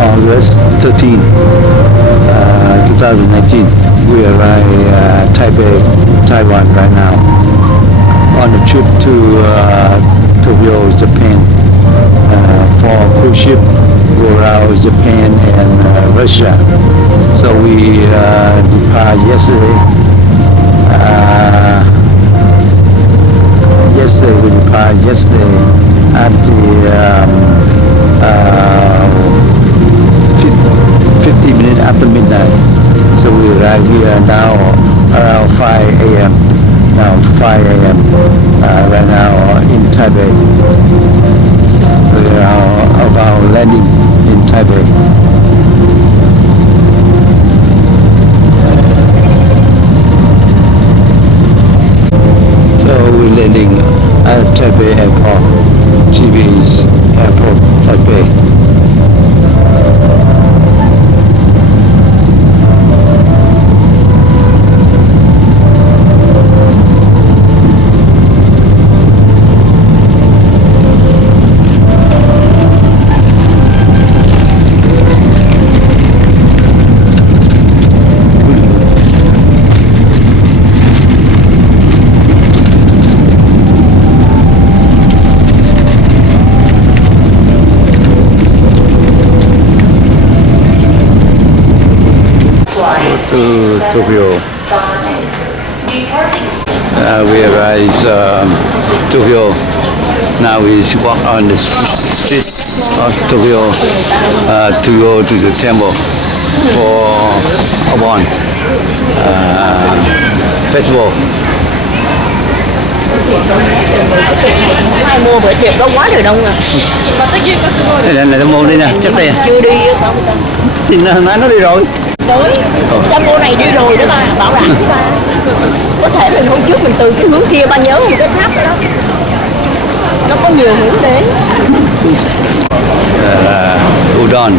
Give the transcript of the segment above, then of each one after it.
August 13, 2019. We arrive Taipei, Taiwan right now on a trip to Tokyo, Japan for cruise ship go around Japan and Russia. So we depart yesterday. Yesterday we depart yesterday at the 50 minutes after midnight. So we arrive here now around 5 a.m. Now 5 a.m. Right now in Taipei. We are about landing in Taipei. So we're landing at Taipei Airport, TB's Airport, Taipei. To Tokyo. We arrived Tokyo. Now we walk on the street of Tokyo to go to the temple for Obon festival. Ai mua bữa tiệc đó quá trời đông à. Đây là mua đi nè, chắc đây. Chưa đi á không? Xin nói nó đi rồi. Tới, cha cô này đi rồi đó ba, bảo đảm chứ ba. Có thể là hôm trước mình từ cái hướng kia ba nhớ một cái tháp đó. Nó có nhiều hướng đến. Udon,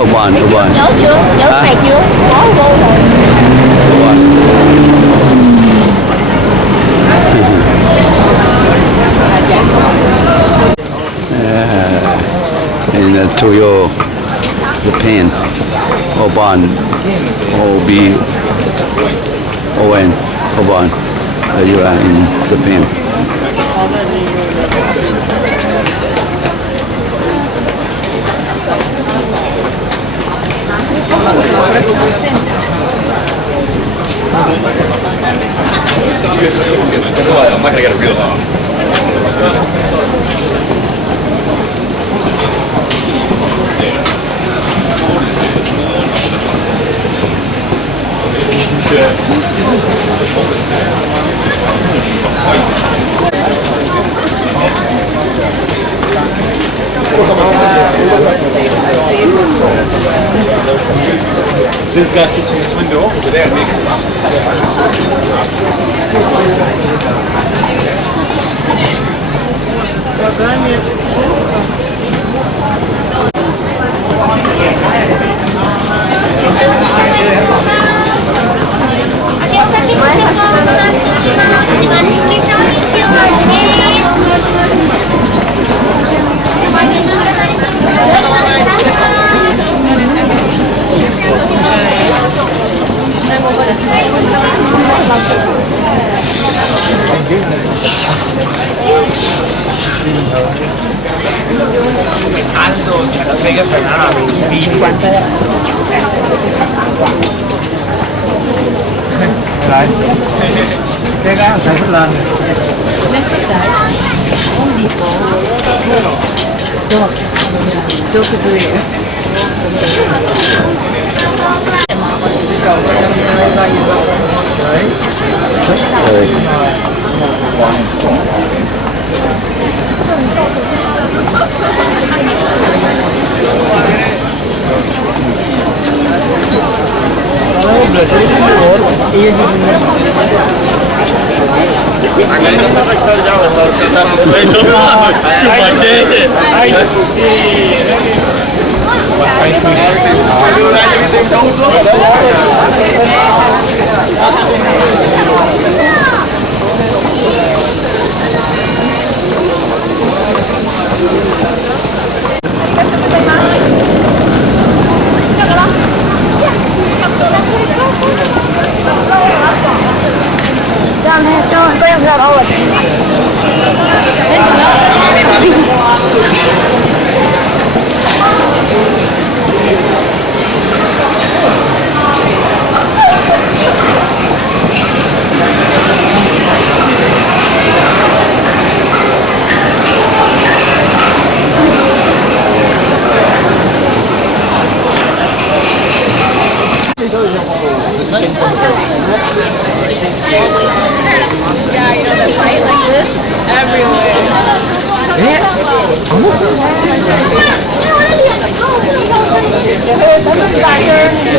Obon. Nhớ chưa? Nhớ cái này chưa? Có vô rồi. Obon. In Toyo, Japan, Obon, Obon. You are in Japan. That's why I'm not gonna get a real dog. This guy sits in this window over there and makes it. Đấy. Cái gái phải vứt lên.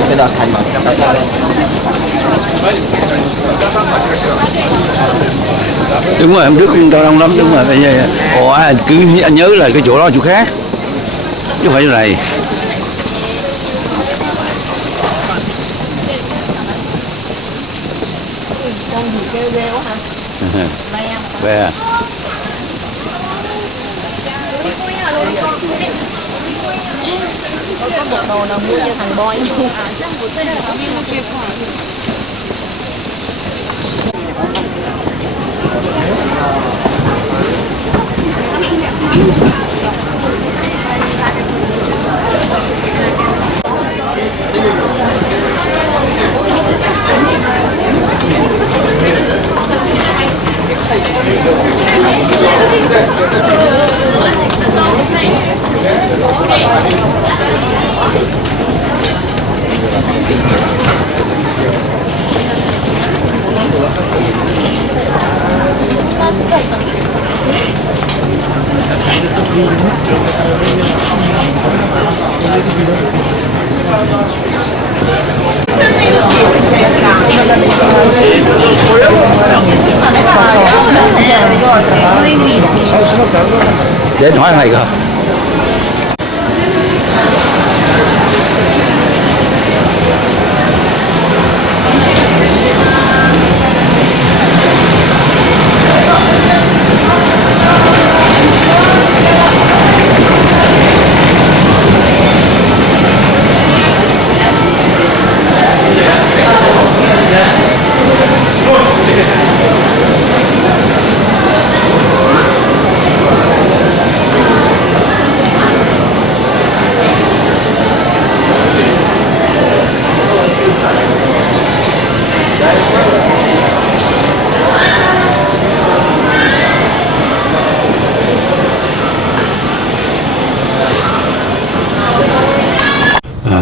cái đó thành Đúng rồi, hôm trước cũng đông lắm, đúng rồi. Bây giờ cứ nhớ là cái chỗ đó chỗ khác, chứ không phải chỗ này. Về à? Để hỏi này cơ.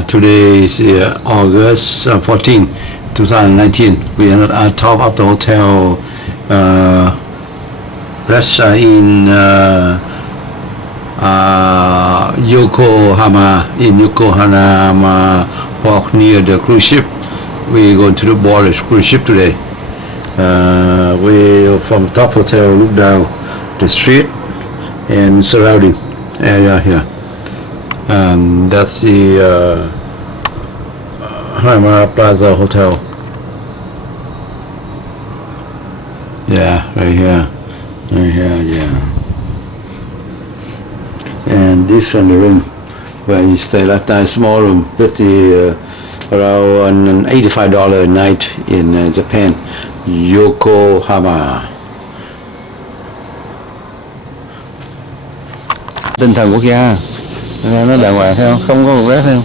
Today is August 14, 2019. We are at top of the hotel rest in Yokohama, port near the cruise ship. We going to the board of cruise ship today. We from top hotel look down the street and surrounding area here. That's the Hamara Plaza Hotel. Yeah, right here, yeah. And this one the room where you stay last night, small room, pretty around $85 a night in Japan, Yokohama. Tinh thần quốc gia nó đàng hoàng thấy không? Không có một rác thấy không?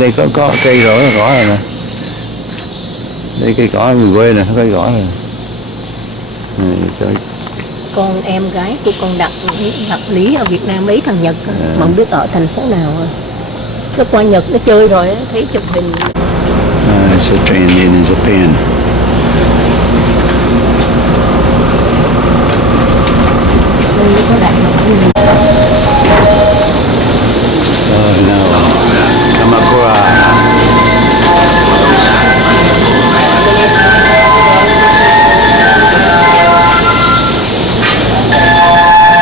Đây có cây rõ là cỏ rồi nè. Đây cây cỏ người quê nè, cây cỏ này. Con em gái của con đặt Lý ở Việt Nam, lấy thằng Nhật mà không biết ở thành phố nào. Nó qua Nhật nó chơi rồi thấy chụp hình. It's a train in Japan. Đây có đặt Kamakura.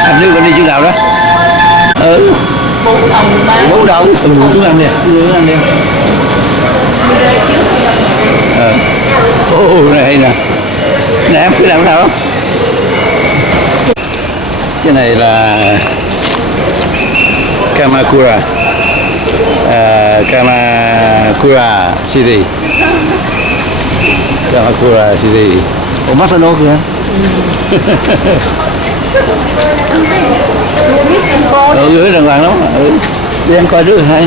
Anh Lưu con đi chỗ nào đó? Bố đầu. Chú ăn đi. Này hay nè. Nè em cái làm nào không? Cái này là Kamakura. Kamakura City. Kamakura City. Ủa mắt nó kìa. Gửi đàng hoàng lắm. Đi ăn coi trước hay.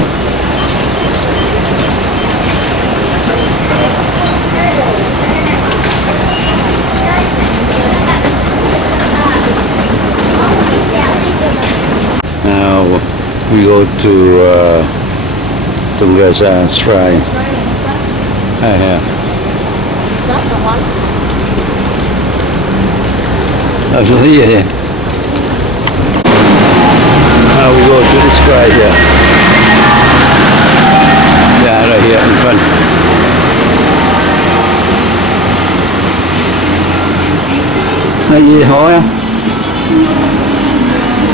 Now we go to Tungaja Shrine. Here. Oh, so here. Now we go to this shrine here. here in front. Là gì hỏi không?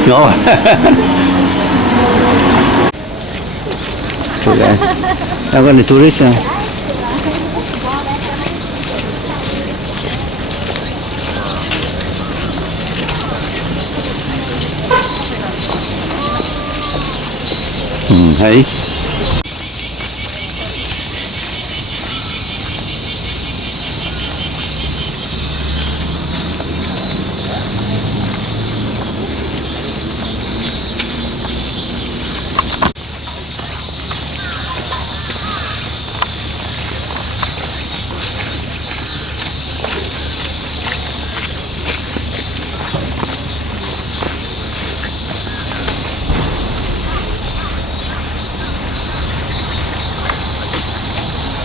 Ngon. Đâu có này tourist không? Thấy.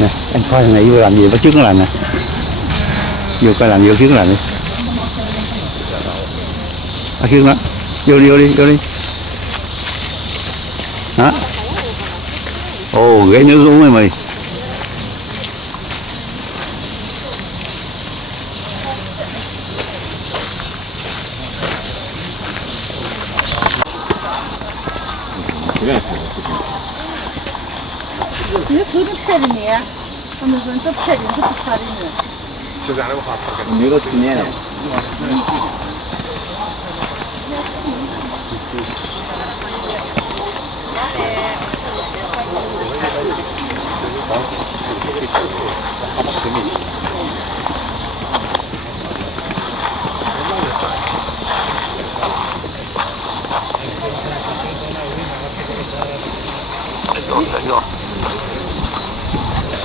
Nè, anh coi thằng này vô làm gì, bắt chước nó làm nè. Vô coi làm, vô trước nó làm đi. Bắt chước nó. Vô đi, vô đi, vô đi. Đó. Ồ, ghé nước xuống rồi mày. nước cứ nó phê nè, còn mình vẫn rất phê, rất phê nè. Nước nhẹ này.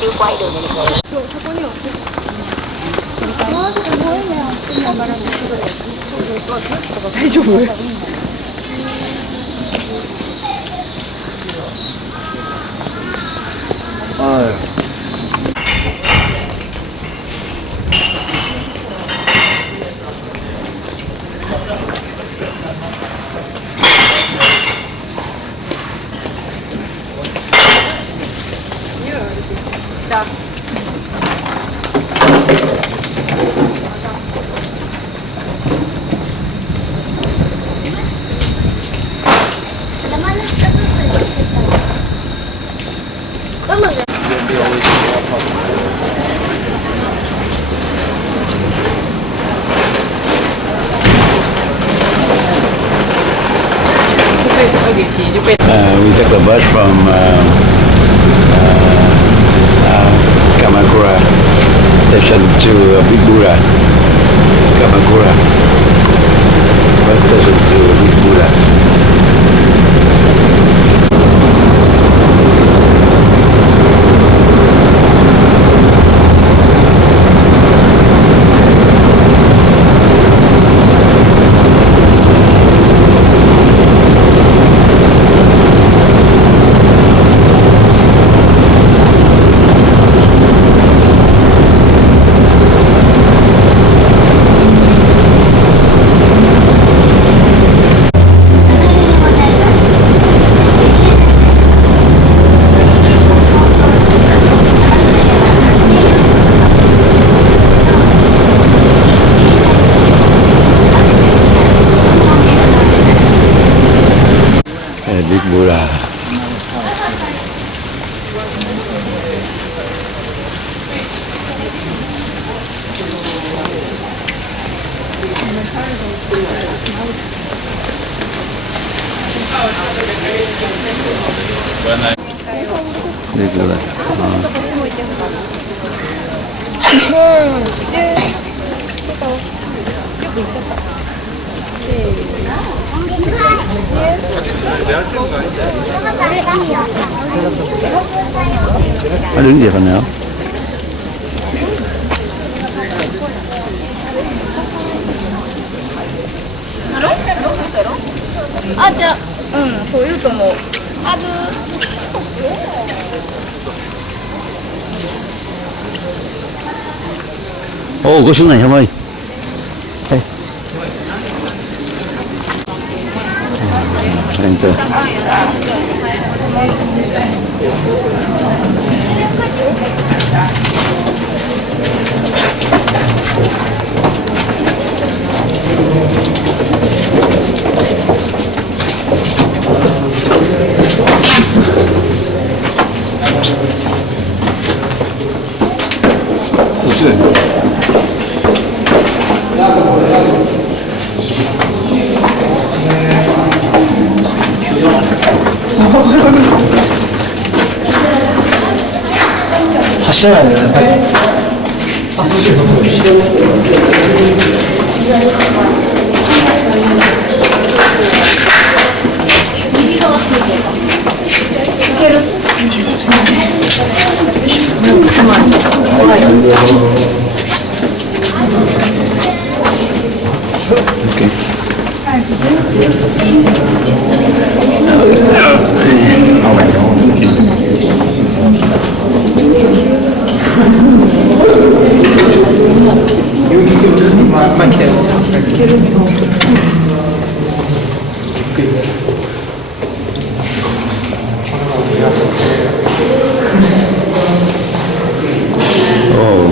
Chưa quay được. Thấy chưa? We took the bus from Kamakura station to Big Buddha. Kamakura bus station to Big Buddha. Big Buddha. Big Buddha. Nó đứng gì phần nào? Ồ, có xuống này không ơi? Đây. Enter. 走らないで、やっぱり。あ、そうしよう、そうしよう。Oh,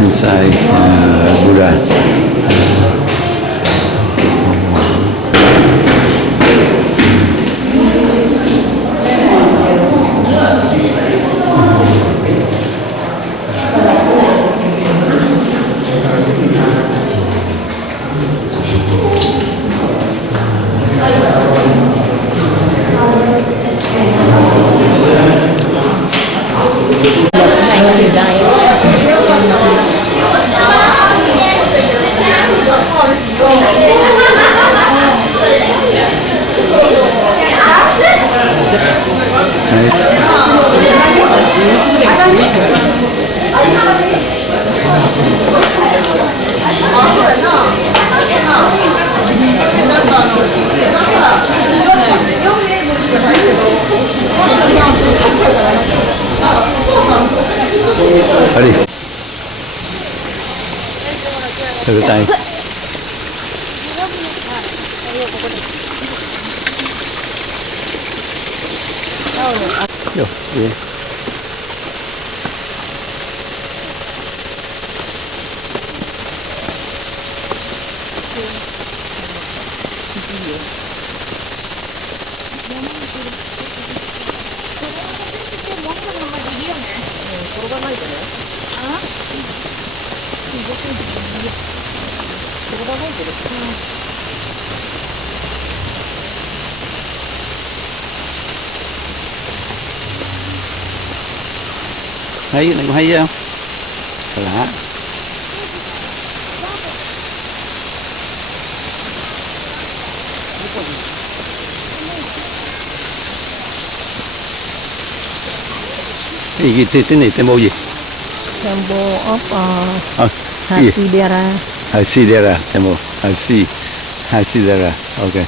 inside Buddha. Ready? Every time. Yo, yeah. Thấy này có hay không? Lạ. 이게 sini tembok gì? Tembok apa? Iya. Sidera. Sidera tembok. Sidera. Okay.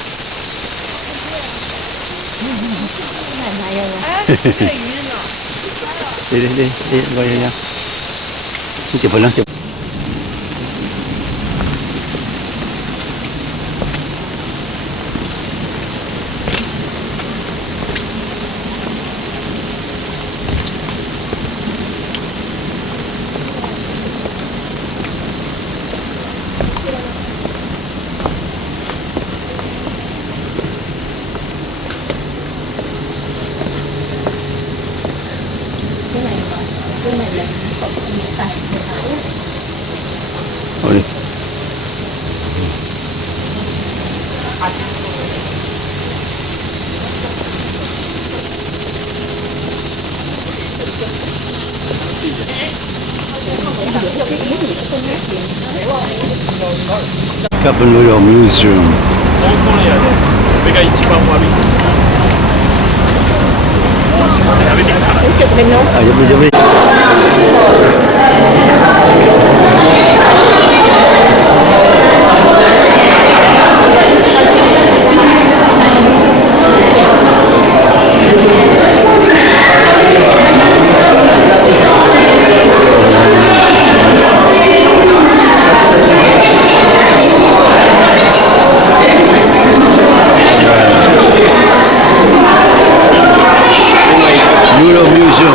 Đi, coi nha. Chụp nó chụp. Ôi. Kapanuro Museum. これが一番悪い。やめてきた。 Chụp hình không? Giúp đi. Euro Museum.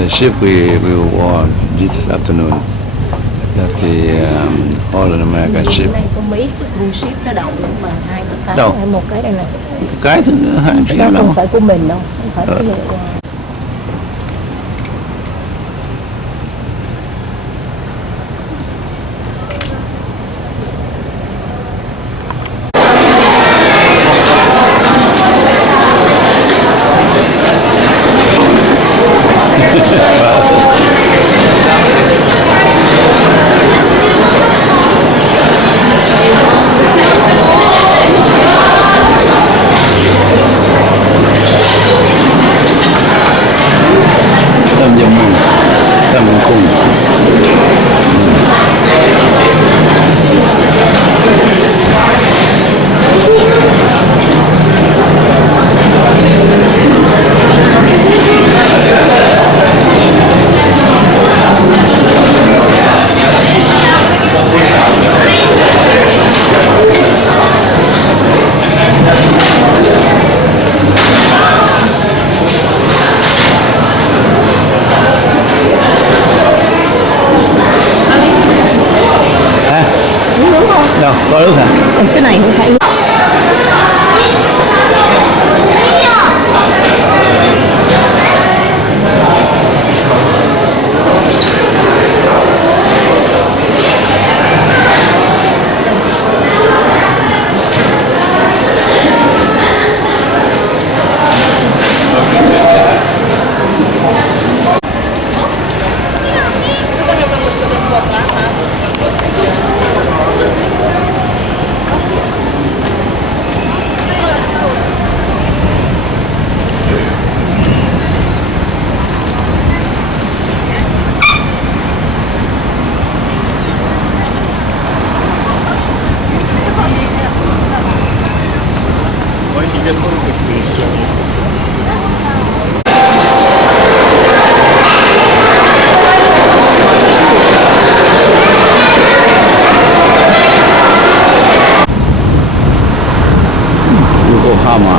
the ship we wore this afternoon. That the all in American ship. Này có mấy cái cruise ship nó đậu nhưng mà hai cái Đâu? hay một cái đây này. Cái thứ hai Nó chiếc không đâu. phải của mình đâu, không phải của Tôm dầm mùng, tôm cung. Hả? nước không? Đâu, có nước hả? Cái này không phải nước. Why don't you get some of the food? Yokohama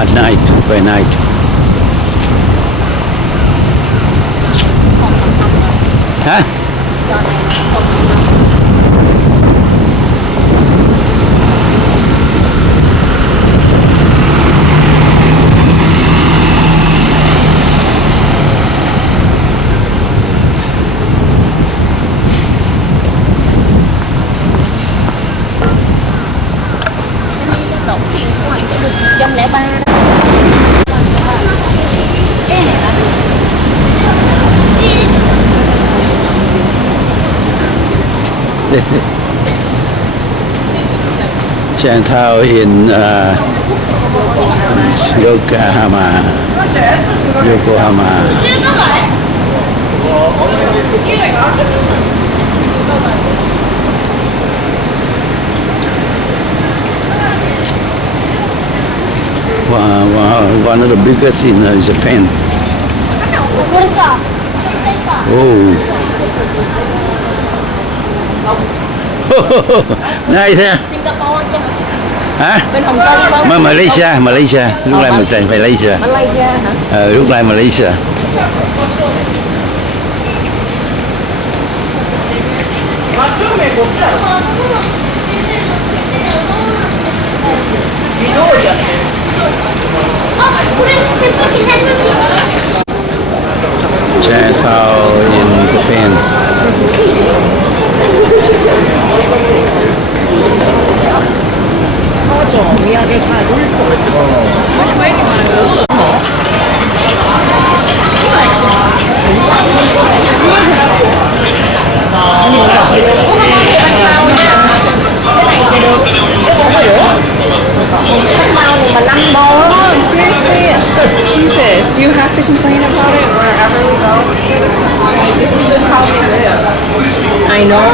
at night, by night. Hả? Đậu thiên của anh đã được 103 đó. Chinatown in Yokohama. One of the biggest in Japan. Oh. Này thế. Singapore chứ. Hả? Bên Hồng Kông không? Malaysia. Lúc này mình sẽ phải Malaysia. Malaysia hả? Lúc này Malaysia. Chinatown in Japan. Mà 5 đô đó. Seriously, Jesus, you have to complain about it wherever we go. Like, this is just how we live. I know.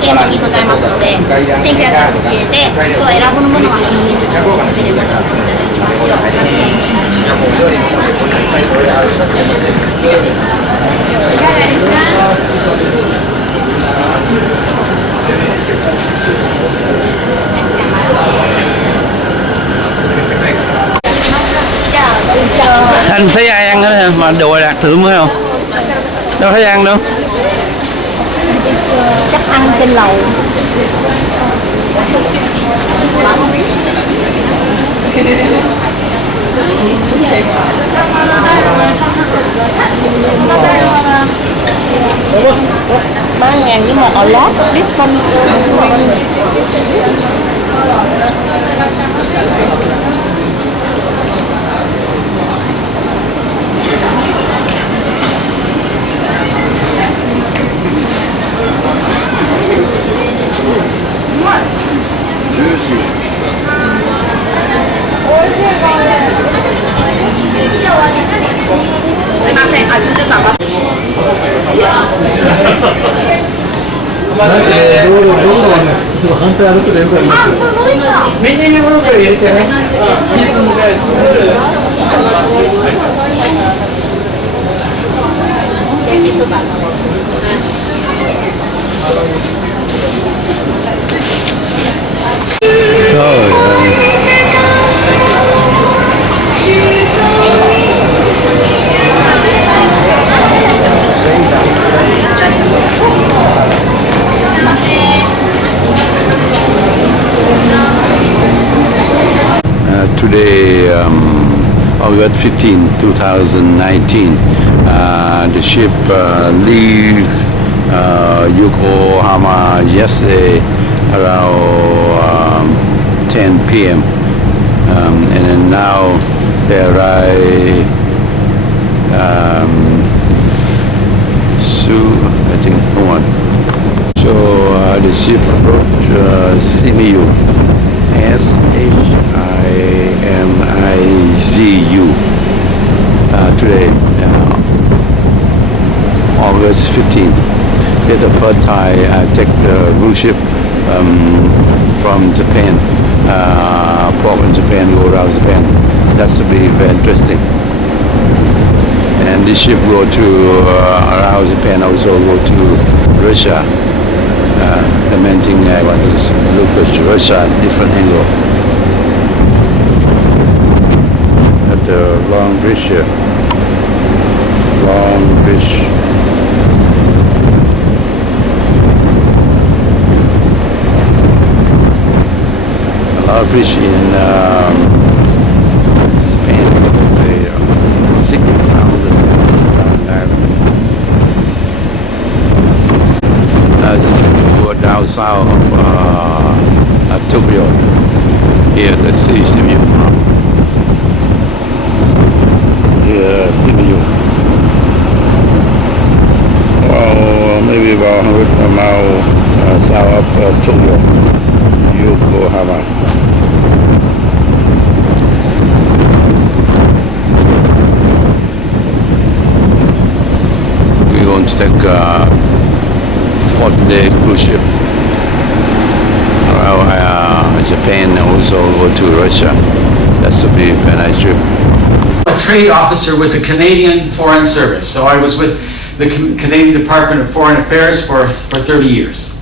券もにございますので、1980円で今日選ぶものは1000円ずつ食べれますいただきますよ。いかがですか？Anh thấy ai ăn đó mà đồ lạc thượng phải không? Đâu thấy ăn đâu. Chắc ăn trên lầu. Ba ngàn với một a lot of different. Trời ơi. Today, August 15, 2019, the ship leave Yokohama yesterday around 10 p.m. And then now they arrive I think, hold on. So the ship approached Shimizu, Shimizu, today, August 15. It's the first time I take the cruise ship from Japan, port in Japan, go around Japan. That's to be very interesting. And this ship go to around Japan, also go to Russia. The main thing I want to look at Russia, different angle. At the Long Bridge here. Long Bridge. A lot of bridge in Spain. Say 6,000 down south of Tokyo. Here, the sea Shimizu. Yeah, Shimizu. Well, maybe about 100 miles south of Tokyo, Yokohama. We're going to take 4-day cruise ship around Japan and also go to Russia. That's to be a very nice trip. A trade officer with the Canadian Foreign Service. So I was with the Canadian Department of Foreign Affairs for 30 years.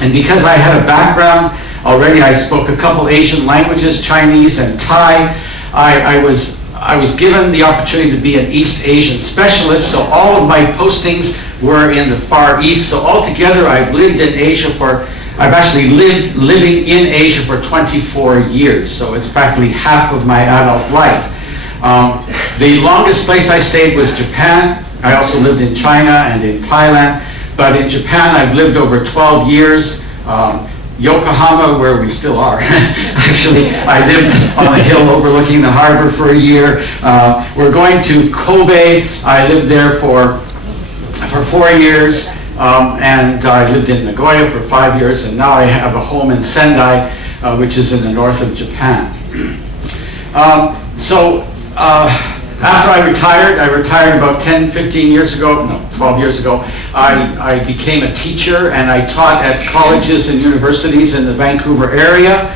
And because I had a background already, I spoke a couple Asian languages, Chinese and Thai. I was given the opportunity to be an East Asian specialist, so all of my postings were in the Far East. So altogether, I've actually lived living in Asia for 24 years. So it's practically half of my adult life. The longest place I stayed was Japan. I also lived in China and in Thailand. But in Japan, I've lived over 12 years. Yokohama, where we still are. Actually, I lived on a hill overlooking the harbor for a year. We're going to Kobe. I lived there for 4 years, and I lived in Nagoya for 5 years, and now I have a home in Sendai, which is in the north of Japan. After I retired about 10, 15 years ago, no, 12 years ago, I became a teacher and I taught at colleges and universities in the Vancouver area,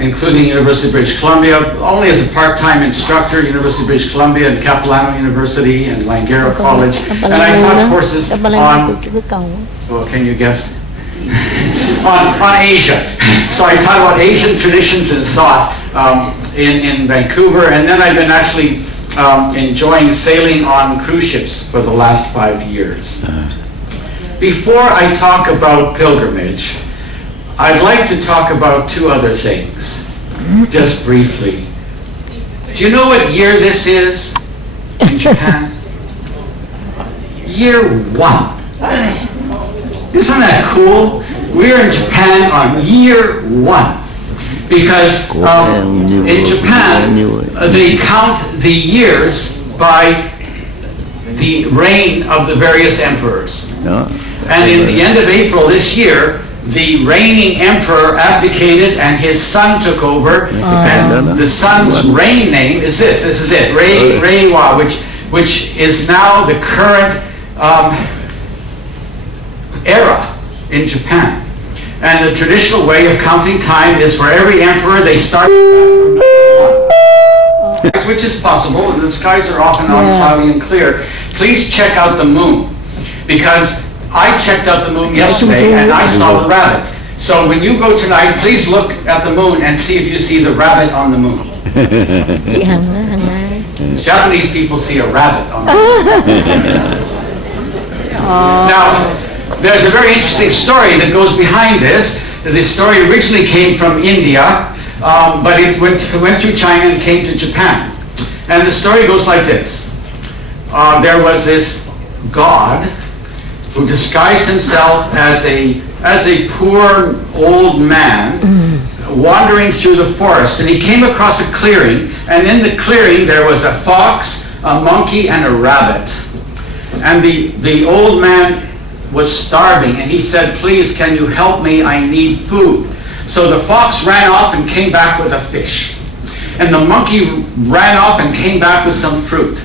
including University of British Columbia, only as a part-time instructor, University of British Columbia and Capilano University and Langara College. And I taught courses on, well, can you guess? on Asia. So I taught about Asian traditions and thought in Vancouver, and then I've been actually enjoying sailing on cruise ships for the last 5 years. Before I talk about pilgrimage, I'd like to talk about two other things, just briefly. Do you know what year this is in Japan? Year 1. Isn't that cool? We're in Japan on year 1. Because in Japan, they count the years by the reign of the various emperors. And in the end of April this year, the reigning emperor abdicated and his son took over. And the son's reign name is this. This is it, Reiwa, which is now the current era in Japan. And the traditional way of counting time is for every emperor, they start from number 1. Which is possible, and the skies are often cloudy and clear. Please check out the moon, because I checked out the moon yesterday and I saw the rabbit. So when you go tonight, please look at the moon and see if you see the rabbit on the moon. Japanese people see a rabbit on the moon. Now, there's a very interesting story that goes behind this. The story originally came from India, but it went through China and came to Japan. And the story goes like this. There was this god who disguised himself as a poor old man wandering through the forest. And he came across a clearing, and in the clearing there was a fox, a monkey, and a rabbit. And the old man was starving, and he said, "Please, can you help me? I need food." So the fox ran off and came back with a fish. And the monkey ran off and came back with some fruit.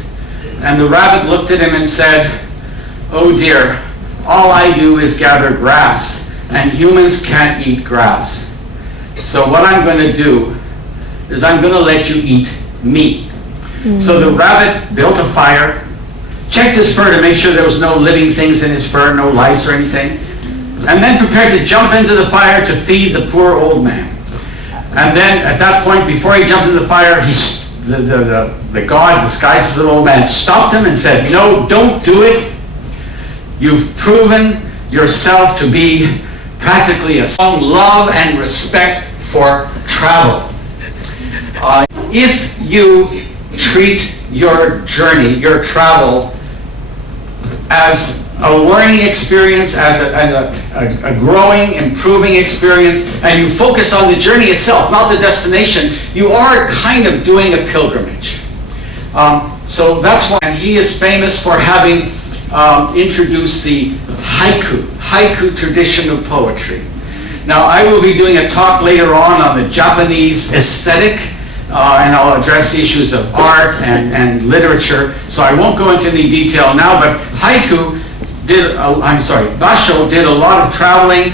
And the rabbit looked at him and said, "Oh dear, all I do is gather grass, and humans can't eat grass. So what I'm going to do is I'm going to let you eat me." So the rabbit built a fire, checked his fur to make sure there was no living things in his fur, no lice or anything, and then prepared to jump into the fire to feed the poor old man. And then at that point, before he jumped into the fire, the god disguised as an old man stopped him and said, "No, don't do it. You've proven yourself to be practically a strong love and respect for travel. If you treat your journey, your travel, as a learning experience, as a growing, improving experience, and you focus on the journey itself, not the destination, you are kind of doing a pilgrimage. So that's why, and he is famous for having introduced the haiku tradition of poetry. Now, I will be doing a talk later on the Japanese aesthetic, and I'll address the issues of art and literature, so I won't go into any detail now, but Basho did a lot of traveling.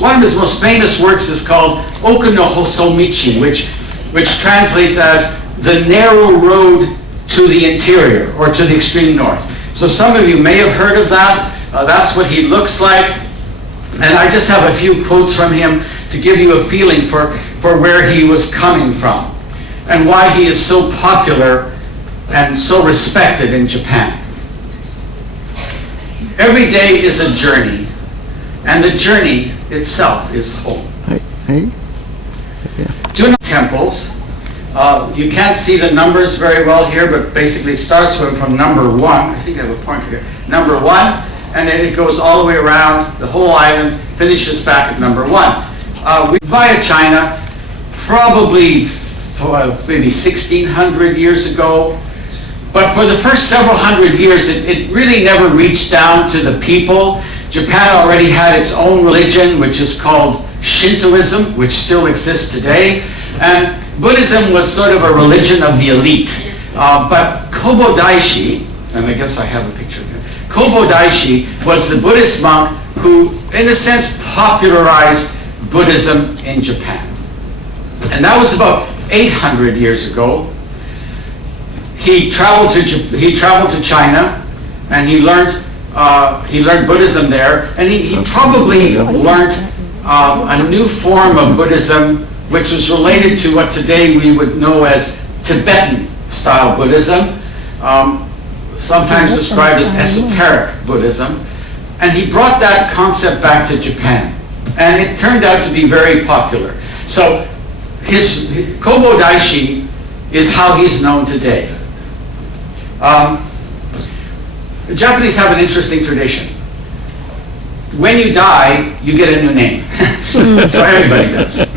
One of his most famous works is called Oku no Hosomichi, which translates as the narrow road to the interior, or to the extreme north. So some of you may have heard of that. That's what he looks like. And I just have a few quotes from him to give you a feeling for where he was coming from and why he is so popular and so respected in Japan. Every day is a journey, and the journey itself is home. Do not temples. You can't see the numbers very well here, but basically it starts from number 1. I think I have a pointer here. Number 1, and then it goes all the way around the whole island, finishes back at number 1. Via China, probably maybe 1,600 years ago. But for the first several hundred years, it really never reached down to the people. Japan already had its own religion, which is called Shintoism, which still exists today. And Buddhism was sort of a religion of the elite. But Kobo Daishi, and I guess I have a picture here. Kobo Daishi was the Buddhist monk who, in a sense, popularized Buddhism in Japan. And that was about 800 years ago. He traveled to China, and he learned Buddhism there, and he probably learned a new form of Buddhism, which was related to what today we would know as Tibetan-style Buddhism, sometimes described as esoteric Buddhism. And he brought that concept back to Japan, and it turned out to be very popular. So his Kobo Daishi is how he's known today. The Japanese have an interesting tradition. When you die, you get a new name. So everybody does.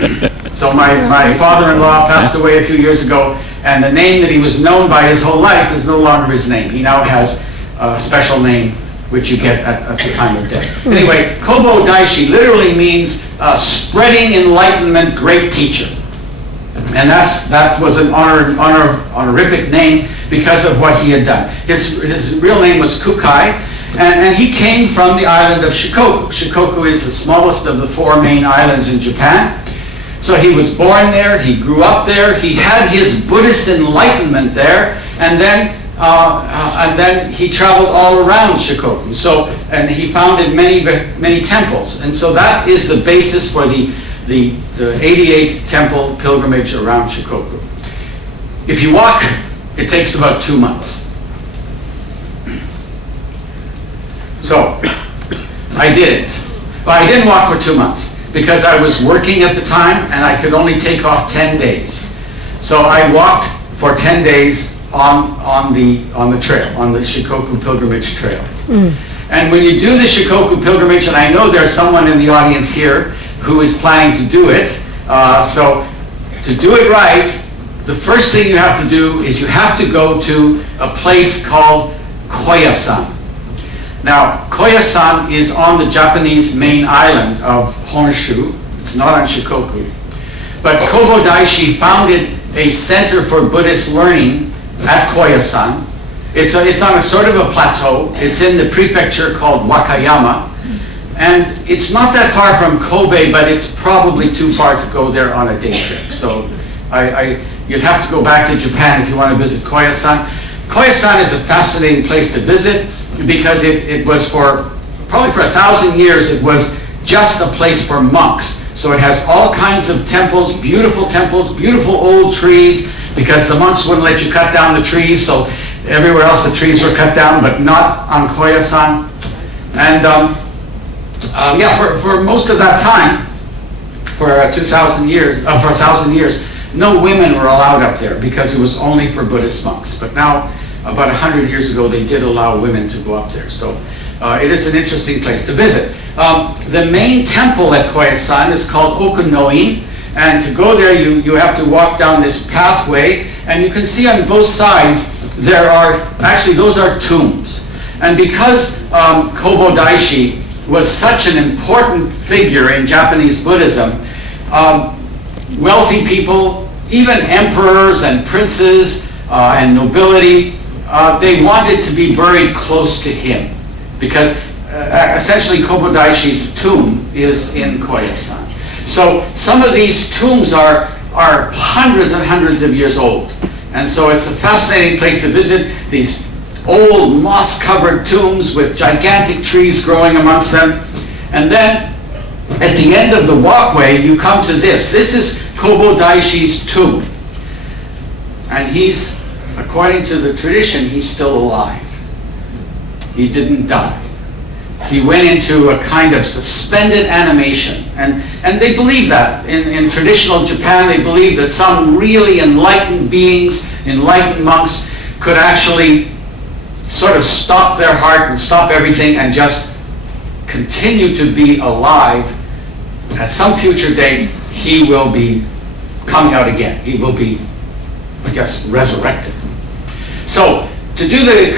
So my father-in-law passed away a few years ago, and the name that he was known by his whole life is no longer his name. He now has a special name which you get at the time of death. Anyway, Kobo Daishi literally means spreading enlightenment, great teacher. And that was an honorific name because of what he had done. His real name was Kukai, and he came from the island of Shikoku. Shikoku is the smallest of the 4 main islands in Japan. So he was born there, he grew up there, he had his Buddhist enlightenment there, and then he traveled all around Shikoku. So, and he founded many temples, and so that is the basis for the 88 temple pilgrimage around Shikoku. If you walk, it takes about 2 months. So, I did it. But I didn't walk for 2 months because I was working at the time and I could only take off 10 days. So I walked for 10 days on the trail, on the Shikoku Pilgrimage Trail. And when you do the Shikoku Pilgrimage, and I know there's someone in the audience here who is planning to do it, so to do it right, the first thing you have to do is you have to go to a place called Koyasan. Now, Koyasan is on the Japanese main island of Honshu. It's not on Shikoku. But Kobo Daishi founded a center for Buddhist learning at Koyasan. It's on a sort of a plateau. It's in the prefecture called Wakayama. And it's not that far from Kobe, but it's probably too far to go there on a day trip. So you'd have to go back to Japan if you want to visit Koyasan. Koyasan is a fascinating place to visit because it was probably for 1,000 years, it was just a place for monks. So it has all kinds of temples, beautiful old trees, because the monks wouldn't let you cut down the trees, so everywhere else the trees were cut down, but not on Koyasan. And for most of that time, for 1,000 years, no women were allowed up there because it was only for Buddhist monks. But now, about 100 years ago, they did allow women to go up there. So it is an interesting place to visit. The main temple at Koyasan is called Okunoin, and to go there, you have to walk down this pathway, and you can see on both sides those are tombs. And because Kobo Daishi was such an important figure in Japanese Buddhism, wealthy people, even emperors and princes and nobility, they wanted to be buried close to him because essentially Kobo Daishi's tomb is in Koyasan. So some of these tombs are hundreds and hundreds of years old. And so it's a fascinating place to visit, these old moss-covered tombs with gigantic trees growing amongst them. And then at the end of the walkway, you come to this. This is Kobo Daishi's tomb. And according to the tradition, he's still alive. He didn't die. He went into a kind of suspended animation. And they believe that. In traditional Japan, they believe that some really enlightened beings, enlightened monks, could actually sort of stop their heart and stop everything and just continue to be alive. At some future date, he will be coming out again. He will be, I guess, resurrected. So, to do the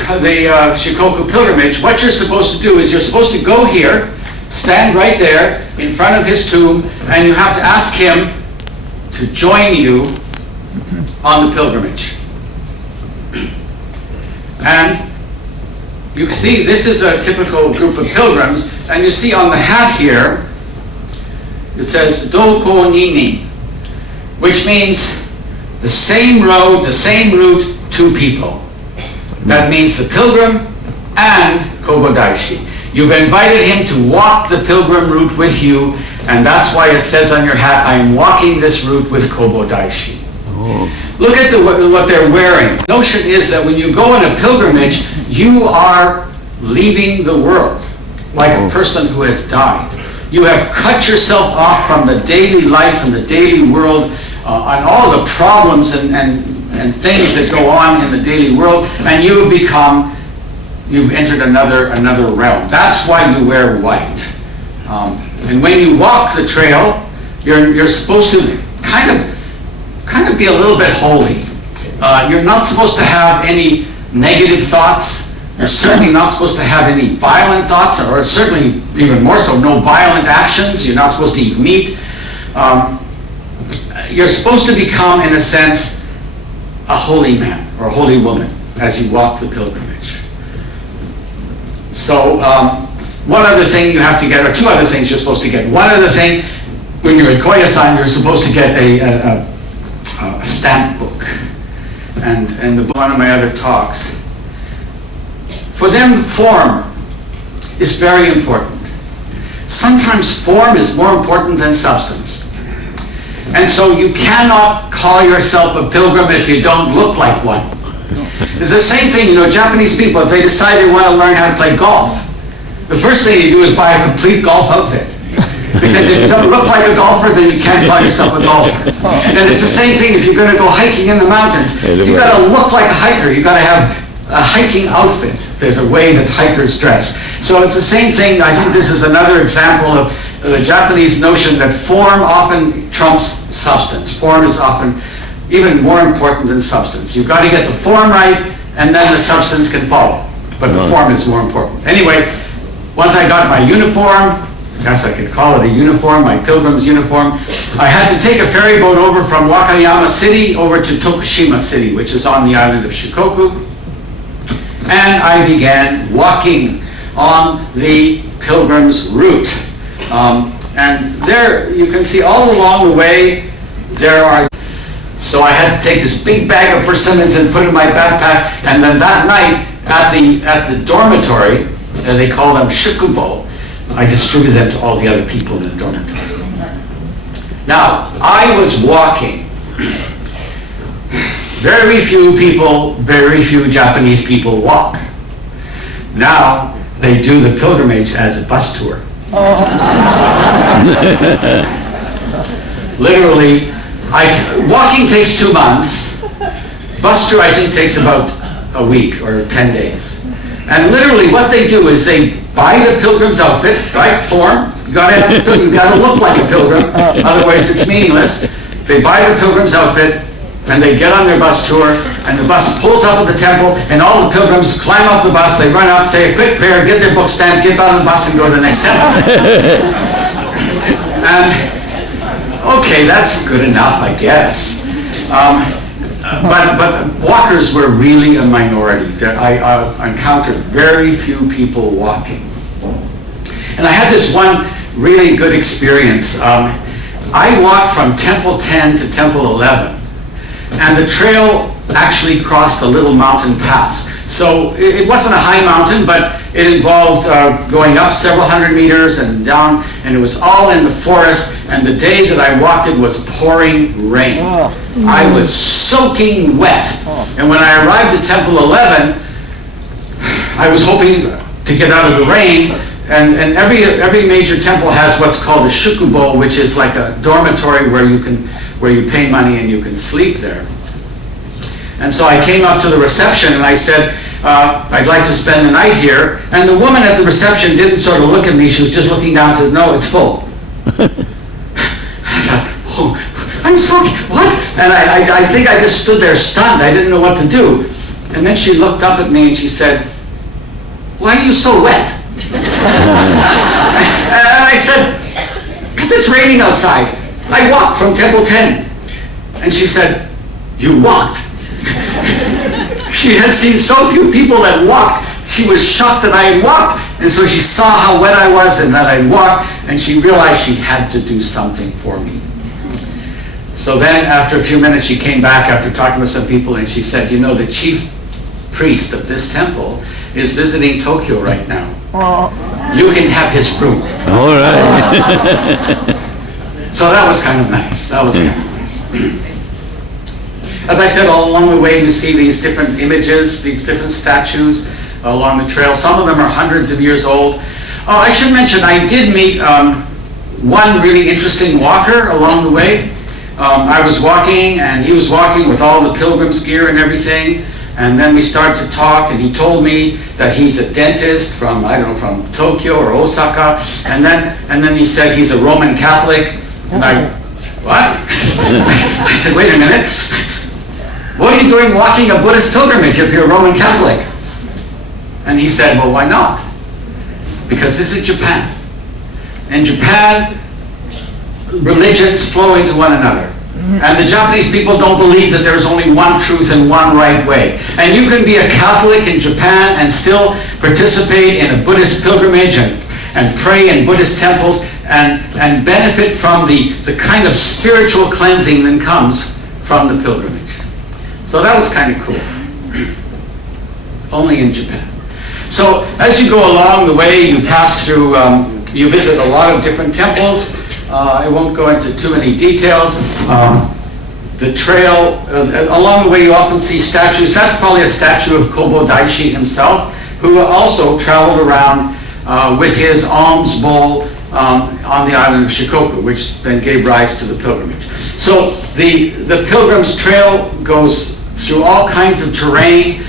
Shikoku pilgrimage, what you're supposed to do is you're supposed to go here, stand right there in front of his tomb, and you have to ask him to join you on the pilgrimage. And you see, this is a typical group of pilgrims, and you see on the hat here, it says Doko Nini, which means the same road, the same route, two people. That means the pilgrim and Kobodaishi. You've invited him to walk the pilgrim route with you, and that's why it says on your hat, I'm walking this route with Kobodaishi. Look at what they're wearing. The notion is that when you go on a pilgrimage, you are leaving the world like a person who has died. You have cut yourself off from the daily life and the daily world and all the problems and things that go on in the daily world, and you've entered another realm. That's why you wear white. And when you walk the trail, you're supposed to kind of be a little bit holy. You're not supposed to have any negative thoughts. You're certainly not supposed to have any violent thoughts, or certainly even more so, no violent actions. You're not supposed to eat meat. You're supposed to become, in a sense, a holy man or a holy woman as you walk the pilgrimage. So one other thing you have to get, or two other things you're supposed to get. One other thing, when you're at Koyasan, you're supposed to get a stamp book. And one of my other talks, for them, form is very important. Sometimes form is more important than substance. And so you cannot call yourself a pilgrim if you don't look like one. It's the same thing, Japanese people, if they decide they want to learn how to play golf, the first thing you do is buy a complete golf outfit. Because if you don't look like a golfer, then you can't call yourself a golfer. And it's the same thing if you're going to go hiking in the mountains. You've got to look like a hiker. You've got to have a hiking outfit. There's a way that hikers dress. So it's the same thing. I think this is another example of the Japanese notion that form often trumps substance. Form is often even more important than substance. You've got to get the form right, and then the substance can follow. But the form is more important. Anyway, once I got my uniform, I guess I could call it a uniform, my pilgrim's uniform, I had to take a ferry boat over from Wakayama City over to Tokushima City, which is on the island of Shikoku. And I began walking on the pilgrim's route. And there you can see all along the way there are. So I had to take this big bag of persimmons and put it in my backpack, and then that night at the dormitory, and they call them shukubo, I distributed them to all the other people in the dormitory. Now, I was walking. Very few Japanese people walk. Now, they do the pilgrimage as a bus tour. Literally, walking takes 2 months. Bus tour, I think, takes about a week or 10 days. And literally what they do is they buy the pilgrim's outfit, right, form. You gotta look like a pilgrim, otherwise it's meaningless. They buy the pilgrim's outfit, and they get on their bus tour, and the bus pulls up at the temple, and all the pilgrims climb up the bus, they run up, say a quick prayer, get their book stamped, get out of the bus, and go to the next temple. And, okay, that's good enough, I guess. But walkers were really a minority. I encountered very few people walking. And I had this one really good experience. I walked from Temple 10 to Temple 11, and the trail actually crossed a little mountain pass. So it wasn't a high mountain, but it involved going up several hundred meters and down, and it was all in the forest, and the day that I walked it was pouring rain. I was soaking wet. And when I arrived at Temple 11, I was hoping to get out of the rain, and every major temple has what's called a shukubo, which is like a dormitory where you pay money and you can sleep there. And so I came up to the reception and I said, I'd like to spend the night here. And the woman at the reception didn't sort of look at me. She was just looking down and said, no, it's full. I thought, oh, I'm sorry, what? And I think I just stood there stunned. I didn't know what to do. And then she looked up at me and she said, why are you so wet? And I said, because it's raining outside. I walked from Temple 10. And she said, you walked? She had seen so few people that walked. She was shocked that I had walked. And so she saw how wet I was and that I walked, and she realized she had to do something for me. So then, after a few minutes, she came back after talking with some people, and she said, you know, the chief priest of this temple is visiting Tokyo right now. You can have his room. All right. So that was kind of nice. That was kind of nice. As I said, all along the way, you see these different images, these different statues along the trail. Some of them are hundreds of years old. Oh, I should mention, I did meet one really interesting walker along the way. I was walking, and he was walking with all the pilgrim's gear and everything. And then we started to talk, and he told me that he's a dentist from, I don't know, from Tokyo or Osaka. And then he said he's a Roman Catholic. And I, what? I said, wait a minute. What are you doing walking a Buddhist pilgrimage if you're a Roman Catholic? And he said, well, why not? Because this is Japan. In Japan, religions flow into one another. And the Japanese people don't believe that there's only one truth and one right way. And you can be a Catholic in Japan and still participate in a Buddhist pilgrimage and pray in Buddhist temples and benefit from the kind of spiritual cleansing that comes from the pilgrimage. So that was kind of cool. Only in Japan. So as you go along the way, you pass through, you visit a lot of different temples. I won't go into too many details. The trail, along the way you often see statues. That's probably a statue of Kobo Daishi himself, who also traveled around with his alms bowl on the island of Shikoku, which then gave rise to the pilgrimage. So the pilgrim's trail goes through all kinds of terrain,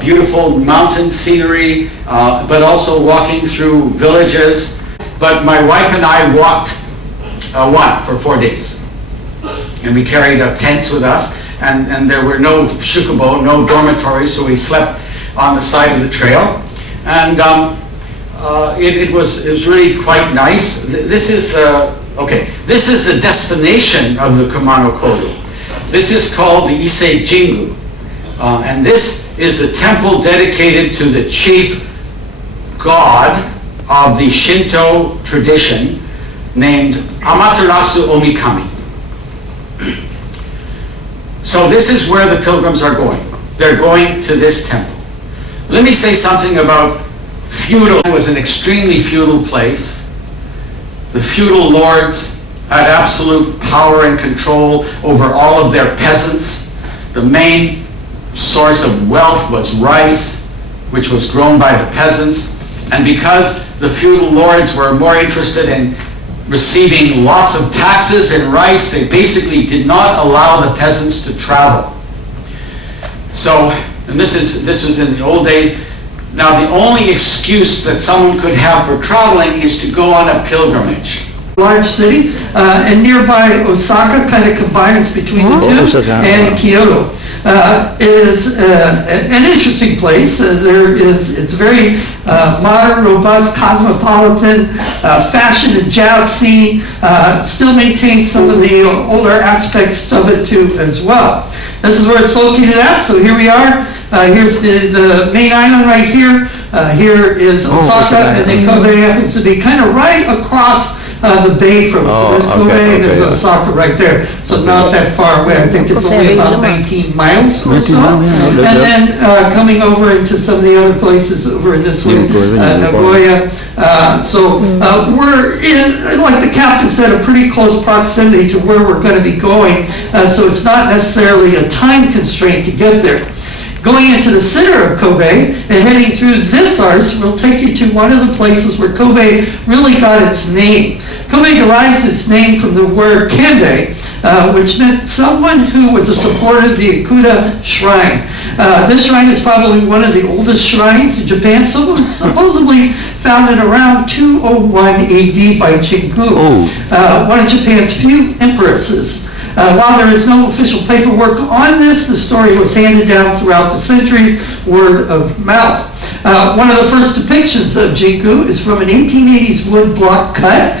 beautiful mountain scenery, but also walking through villages. But my wife and I walked for 4 days. And we carried tents with us, and there were no shukubo, no dormitories, so we slept on the side of the trail. And it was really quite nice. This is the destination of the Kumano Kodo. This is called the Ise Jingu. And this is the temple dedicated to the chief god of the Shinto tradition, named Amaterasu Omikami. So this is where the pilgrims are going. They're going to this temple. Let me say something about feudal. It was an extremely feudal place. The feudal lords had absolute power and control over all of their peasants. The main source of wealth was rice, which was grown by the peasants. And because the feudal lords were more interested in receiving lots of taxes and rice, they basically did not allow the peasants to travel. So, and this was in the old days. Now the only excuse that someone could have for traveling is to go on a pilgrimage. Large city, and nearby Osaka kind of combines between the two, Osaka. and Kyoto. It is an interesting place. It's very modern, robust, cosmopolitan, fashion and jazz scene, still maintains some of the older aspects of it too as well. This is where it's located at, so here we are. Here's the main island right here. Here is Osaka, and then Kobe happens to be kind of right across the bay from us. So there's Kobe and there's Osaka right there. So not that far away. I think it's only about 19 miles or so. And then coming over into some of the other places over in this way, Nagoya. So we're in, like the captain said, a pretty close proximity to where we're going to be going. So it's not necessarily a time constraint to get there. Going into the center of Kobe and heading through this arch will take you to one of the places where Kobe really got its name. Kobe derives its name from the word kembe, which meant someone who was a supporter of the Ikuda shrine. This shrine is probably one of the oldest shrines in Japan, supposedly founded around 201 AD by Jingu, one of Japan's few empresses. While there is no official paperwork on this, the story was handed down throughout the centuries, word of mouth. One of the first depictions of Jingu is from an 1880s wood block cut,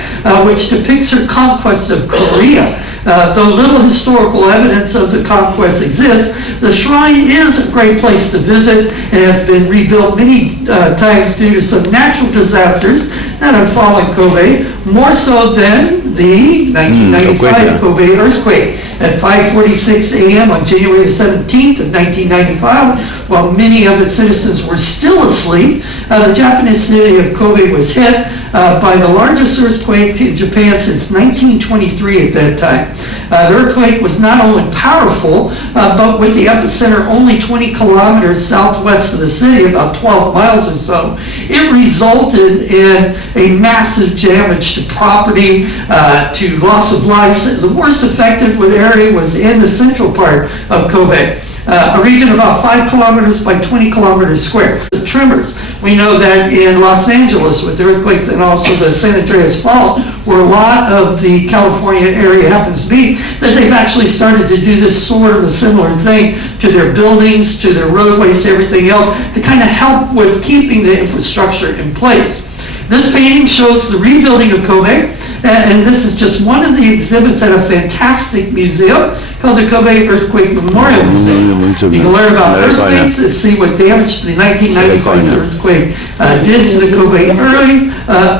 which depicts her conquest of Korea. Though little historical evidence of the conquest exists, the shrine is a great place to visit and has been rebuilt many times due to some natural disasters that have fallen Kobe, more so than the 1995 Kobe earthquake. At 5:46 a.m. on January 17th of 1995, while many of its citizens were still asleep, the Japanese city of Kobe was hit by the largest earthquake in Japan since 1923 at that time. The earthquake was not only powerful, but with the epicenter only 20 kilometers southwest of the city, about 12 miles or so, it resulted in a massive damage to property, to loss of lives. The worst affected area was in the central part of Kobe. A region about 5 kilometers by 20 kilometers square. The tremors, we know that in Los Angeles with the earthquakes and also the San Andreas Fault, where a lot of the California area happens to be, that they've actually started to do this sort of a similar thing to their buildings, to their roadways, to everything else, to kind of help with keeping the infrastructure in place. This painting shows the rebuilding of Kobe, and this is just one of the exhibits at a fantastic museum called the Kobe Earthquake Memorial Museum. You can learn about earthquakes and see what damage the 1995 earthquake did to the Kobe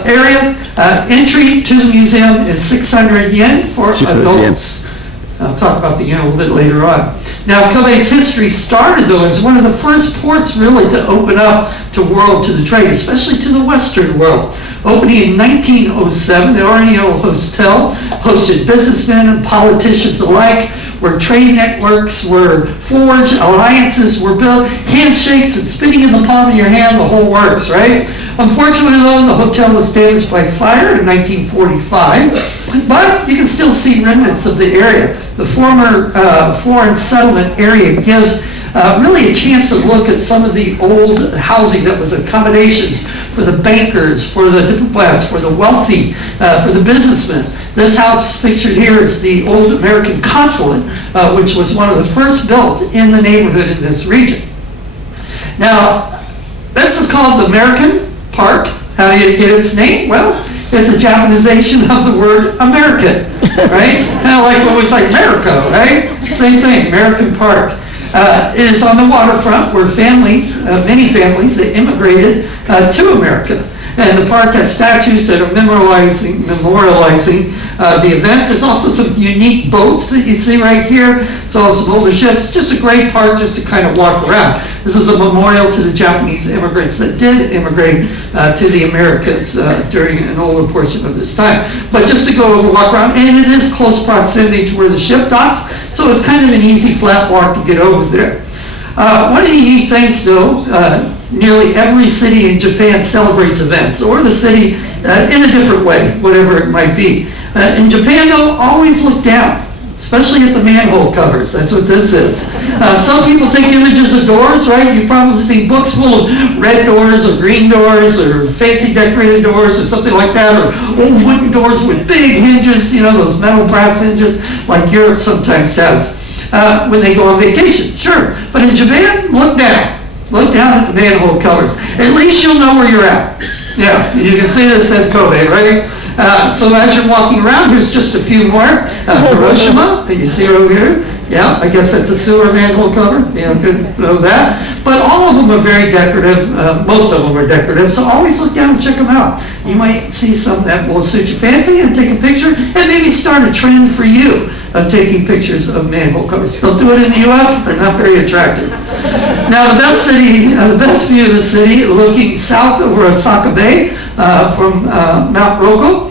area. Entry to the museum is 600 yen for adults. I'll talk about the yen a little bit later on. Now, Kobe's history started, though, as one of the first ports really to open up to the trade, especially to the Western world. Opening in 1907, the Oriental Hotel hosted businessmen and politicians alike, where trade networks were forged, alliances were built, handshakes and spitting in the palm of your hand, the whole works, right? Unfortunately, though, the hotel was damaged by fire in 1945, but you can still see remnants of the area. The former foreign settlement area gives really a chance to look at some of the old housing that was accommodations for the bankers, for the diplomats, for the wealthy, for the businessmen. This house pictured here is the old American consulate, which was one of the first built in the neighborhood in this region. Now, this is called the American Park. How do you get its name? Well, it's a Japanization of the word American, right? Kind of like when we say America, right? Same thing, American Park. It is on the waterfront where families, many families, that immigrated to America. And the park has statues that are memorializing the events. There's also some unique boats that you see right here. So some older ships. Just a great park just to kind of walk around. This is a memorial to the Japanese immigrants that did immigrate to the Americas during an older portion of this time. But just to go over, walk around, and it is close proximity to where the ship docks, so it's kind of an easy flat walk to get over there. One of the unique things, though, nearly every city in Japan celebrates events, or the city in a different way, whatever it might be. In Japan, though, always look down, especially at the manhole covers. That's what this is. Some people take images of doors, right? You've probably seen books full of red doors or green doors or fancy decorated doors or something like that, or old wooden doors with big hinges, you know, those metal brass hinges like Europe sometimes has when they go on vacation. Sure. But in Japan, look down. Look down at the manhole covers. At least you'll know where you're at. Yeah, you can see this says Kobe, right? So as you're walking around, here's just a few more. Hiroshima, that you see over here. Yeah, I guess that's a sewer manhole cover. Yeah, good know that. But all of them are very decorative. Most of them are decorative. So always look down and check them out. You might see some that will suit your fancy and take a picture and maybe start a trend for you of taking pictures of manhole covers. Don't do it in the U.S. They're not very attractive. Now the best view of the city, looking south over Osaka Bay from Mount Roko.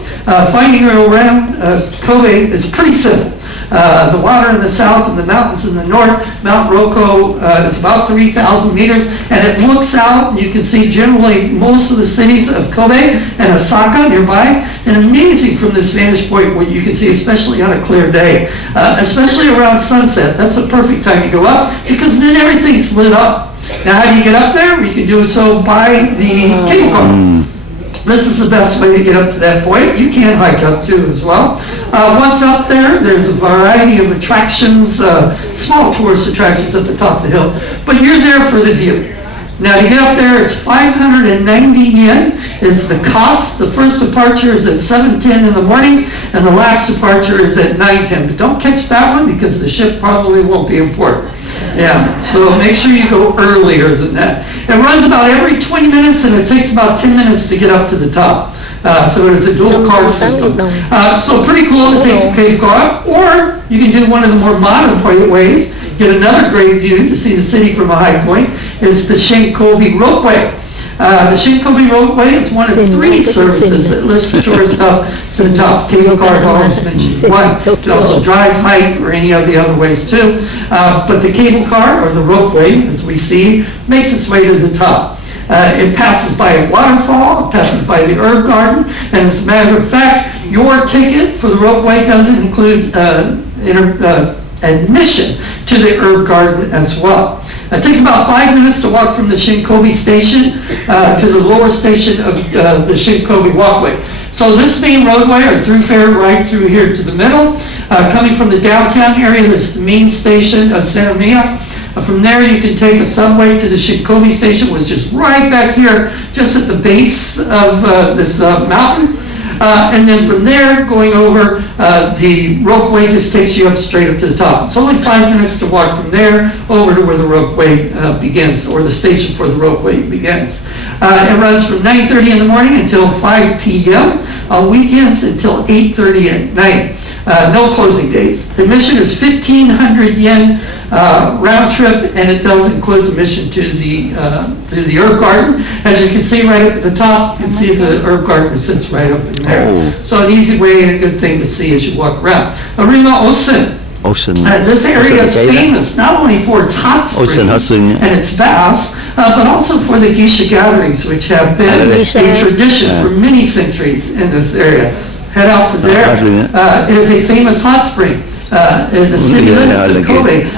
Finding your way around Kobe is pretty simple. The water in the south and the mountains in the north. Mount Roko is about 3,000 meters, and it looks out, and you can see generally most of the cities of Kobe and Osaka nearby. And amazing from this vantage point what you can see, especially on a clear day, especially around sunset. That's a perfect time to go up because then everything's lit up. Now, how do you get up there? You can do so by the cable car. This is the best way to get up to that point. You can hike up too as well. Once up there, there's a variety of attractions, small tourist attractions at the top of the hill, but you're there for the view. Now to get up there, it's 590 yen is the cost. The first departure is at 7:10 in the morning, and the last departure is at 9:10. But don't catch that one because the ship probably won't be in port. Yeah, so make sure you go earlier than that. It runs about every 20 minutes, and it takes about 10 minutes to get up to the top. So it is a dual car system. So pretty cool to take a cable car up, or you can do one of the more modern ways. Get another great view to see the city from a high point. It's the Shinkobi Ropeway. The Shinkobi Ropeway is one of 3 services that lifts tourists up to the top. Cable car, I've always mentioned one. You can also drive, hike, or any of the other ways too. But the cable car, or the ropeway, as we see, makes its way to the top. It passes by a waterfall, it passes by the herb garden, and as a matter of fact, your ticket for the ropeway doesn't include admission to the herb garden as well. It takes about 5 minutes to walk from the Shinkobi station to the lower station of the Shinkobi walkway. So this main roadway or thoroughfare right through here to the middle, coming from the downtown area, there's the main station of Sannomiya. From there, you can take a subway to the Shinkobi station, which is right back here, just at the base of this mountain. And then from there, going over, the ropeway just takes you up straight up to the top. It's only 5 minutes to walk from there over to where the ropeway begins, or the station for the ropeway begins. It runs from 9:30 in the morning until 5 p.m. On weekends until 8:30 at night. No closing days. The admission is 1,500 yen round trip, and it does include admission to the herb garden. As you can see right up at the top, you can see the herb garden sits right up in there. Oh. So an easy way and a good thing to see as you walk around. Arima Osen. Ocean. This area is famous not only for its hot springs and its baths, but also for the geisha gatherings, which have been a tradition for many centuries in this area. Head out from there. It is a famous hot spring in the city limits of Kobe,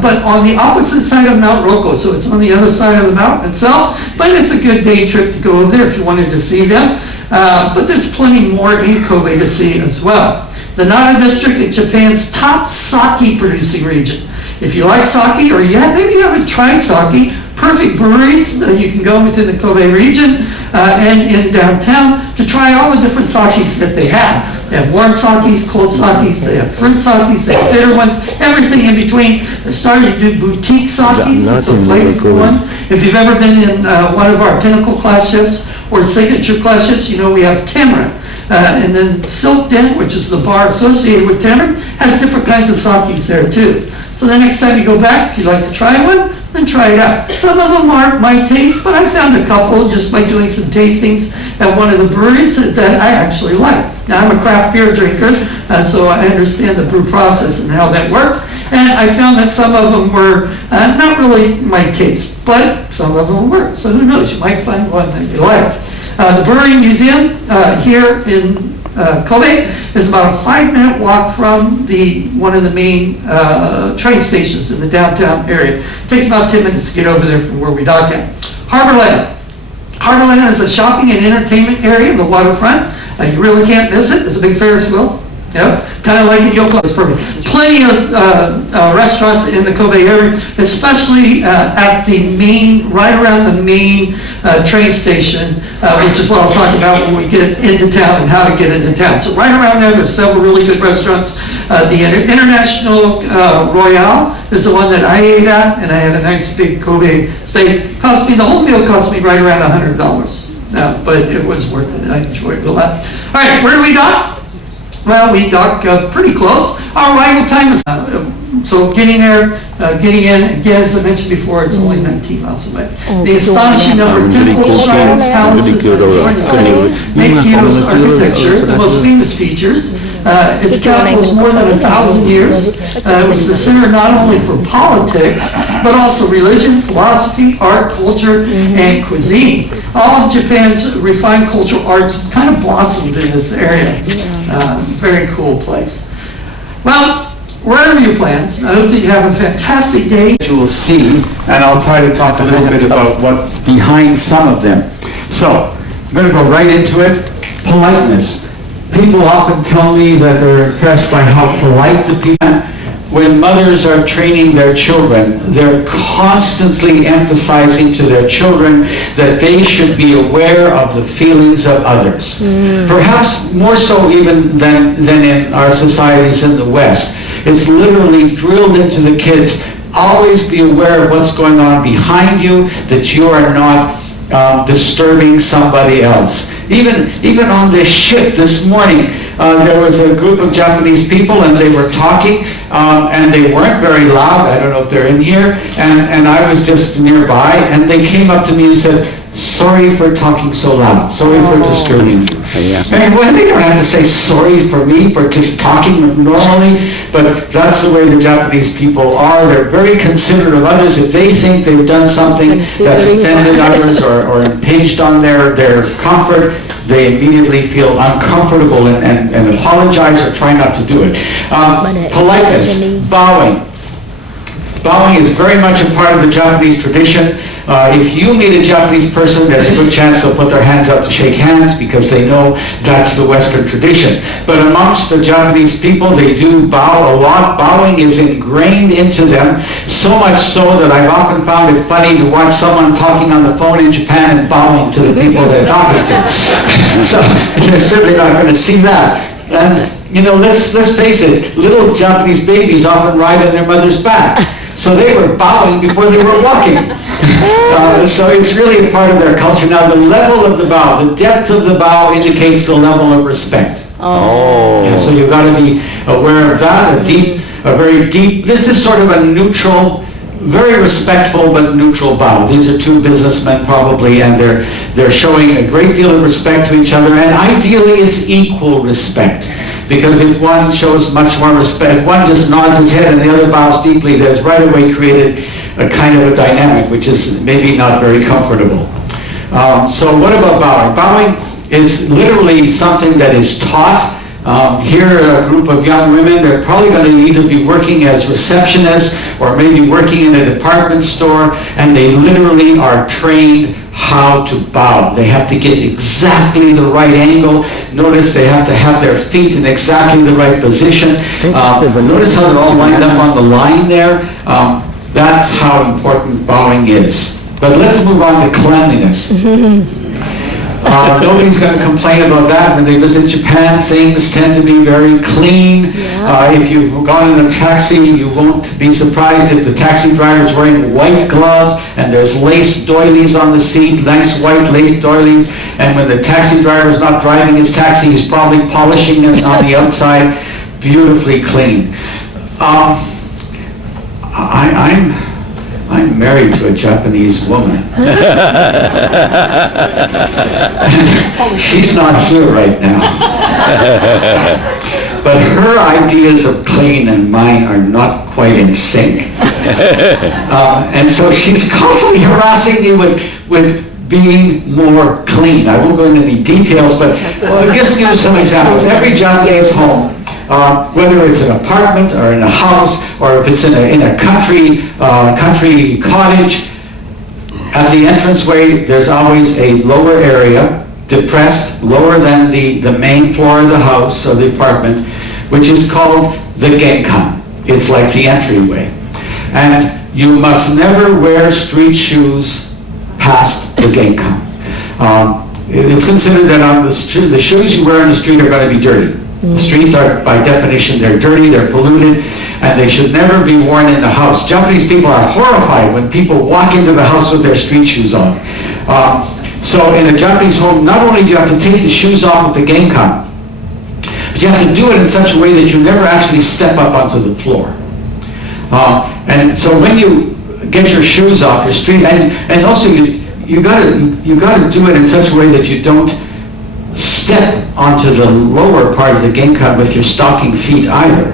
but on the opposite side of Mount Roko, so it's on the other side of the mountain itself, but it's a good day trip to go over there if you wanted to see them. But there's plenty more in Kobe to see as well. The Nara district is Japan's top sake producing region. If you like sake, or maybe you haven't tried sake, perfect breweries you can go within the Kobe region and in downtown to try all the different sakes that they have. They have warm sakes, cold sakes, they have fruit sakes, they have bitter ones, everything in between. They're starting to do boutique sakes, so flavorful ones. If you've ever been in one of our Pinnacle class ships or signature class ships, you know we have Tamarind. And then Silk Den, which is the bar associated with Tamarind, has different kinds of sakes there too. So the next time you go back, if you'd like to try one, then try it out. Some of them aren't my taste, but I found a couple just by doing some tastings at one of the breweries that I actually like. Now, I'm a craft beer drinker, so I understand the brew process and how that works. And I found that some of them were not really my taste, but some of them were. So who knows, you might find one that you like. The Brewery Museum here in Kobe is about a 5-minute walk from one of the main train stations in the downtown area. It takes about 10 minutes to get over there from where we dock at. Harborland. Harborland is a shopping and entertainment area on the waterfront. You really can't miss it. There's a big Ferris wheel. Yep, kind of like in Yokohama. It's perfect. Plenty of restaurants in the Kobe area, especially at the main, right around the main train station, which is what I'll talk about when we get into town and how to get into town. So right around there's several really good restaurants. The International Royale is the one that I ate at, and I had a nice big Kobe steak. The whole meal cost me right around $100. But it was worth it. I enjoyed it a lot. All right, where do we dock? Well, we dock pretty close. Our arrival time is, so getting there, getting in, again, as I mentioned before, it's only 19 miles away. The astonishing number of temples, shrines, palaces, and adorned city make Kyoto's architecture the most famous features. Its capital is more than 1,000 years. It was the center not only for politics, but also religion, philosophy, art, culture, and cuisine. All of Japan's refined cultural arts kind of blossomed in this area. Very cool place. Well, whatever your plans, I hope that you have a fantastic day. You will see, and I'll try to talk a little bit about what's behind some of them. So, I'm going to go right into it. Politeness. People often tell me that they're impressed by how polite the people are. when mothers are training their children, they're constantly emphasizing to their children that they should be aware of the feelings of others. Perhaps more so even than in our societies in the West. It's literally drilled into the kids. Always be aware of what's going on behind you, that you are not disturbing somebody else. Even on this ship this morning, there was a group of Japanese people and they were talking and they weren't very loud. I don't know if they're in here. And I was just nearby and they came up to me and said, "Sorry for talking so loud. Sorry for disturbing you." Yeah. And well, they don't have to say sorry for me for just talking normally, but that's the way the Japanese people are. They're very considerate of others. If they think they've done something that's offended others or impinged on their comfort, they immediately feel uncomfortable and apologize or try not to do it. Politeness, bowing. Bowing is very much a part of the Japanese tradition. If you meet a Japanese person, there's a good chance they'll put their hands up to shake hands because they know that's the Western tradition. But amongst the Japanese people, they do bow a lot. Bowing is ingrained into them, so much so that I've often found it funny to watch someone talking on the phone in Japan and bowing to the people they're talking to. So they're certainly not going to see that. And, let's face it, little Japanese babies often ride on their mother's back. So they were bowing before they were walking. So it's really a part of their culture. Now the level of the bow, the depth of the bow indicates the level of respect. And so you've got to be aware of that, a very deep, this is sort of a neutral, very respectful but neutral bow. These are two businessmen probably, and they're showing a great deal of respect to each other, and ideally it's equal respect. Because if one shows much more respect, if one just nods his head and the other bows deeply, there's right away created a kind of a dynamic which is maybe not very comfortable. So what about bowing? Bowing is literally something that is taught. Here, a group of young women, they're probably going to either be working as receptionists or maybe working in a department store, and they literally are trained how to bow. They have to get exactly the right angle. Notice they have to have their feet in exactly the right position. Notice how they're all lined up on the line there. That's how important bowing is. But let's move on to cleanliness. Nobody's going to complain about that. When they visit Japan, things tend to be very clean. If you've gone in a taxi, you won't be surprised if the taxi driver is wearing white gloves and there's lace doilies on the seat, nice white lace doilies. And when the taxi driver is not driving his taxi, he's probably polishing it on the outside. Beautifully clean. I'm married to a Japanese woman. She's not here right now. But her ideas of clean and mine are not quite in sync. And so she's constantly harassing me with being more clean. I won't go into any details, but I'll just give you some examples. Every Japanese home, whether it's an apartment or in a house, or if it's in a country cottage, at the entranceway there's always a lower area, depressed, lower than the main floor of the house or the apartment, which is called the genkan. It's like the entryway. And you must never wear street shoes past the genkan. It's considered that on the shoes you wear on the street are going to be dirty. The streets are, by definition, they're dirty, they're polluted, and they should never be worn in the house. Japanese people are horrified when people walk into the house with their street shoes on. So in a Japanese home, not only do you have to take the shoes off with the genkan, but you have to do it in such a way that you never actually step up onto the floor. And so when you get your shoes off your street, and also you got to do it in such a way that you don't step onto the lower part of the genkan with your stocking feet either.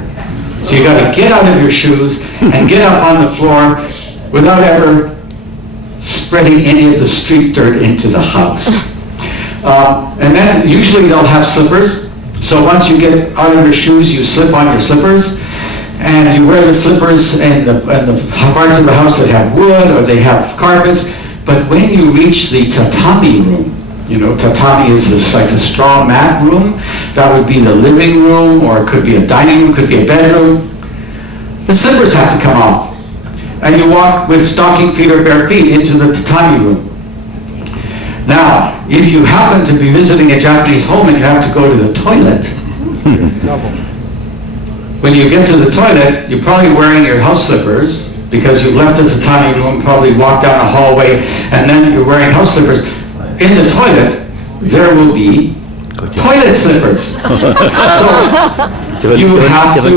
So you got to get out of your shoes and get up on the floor without ever spreading any of the street dirt into the house. And then usually they'll have slippers. So once you get out of your shoes, you slip on your slippers, and you wear the slippers in the parts of the house that have wood or they have carpets. But when you reach the tatami room, tatami is this like a straw mat room. That would be the living room, or it could be a dining room, could be a bedroom. the slippers have to come off. And you walk with stocking feet or bare feet into the tatami room. Now, if you happen to be visiting a Japanese home and you have to go to the toilet, when you get to the toilet, you're probably wearing your house slippers because you've left the tatami room, probably walked down a hallway, and then you're wearing house slippers. In the toilet, there will be toilet slippers. So you have to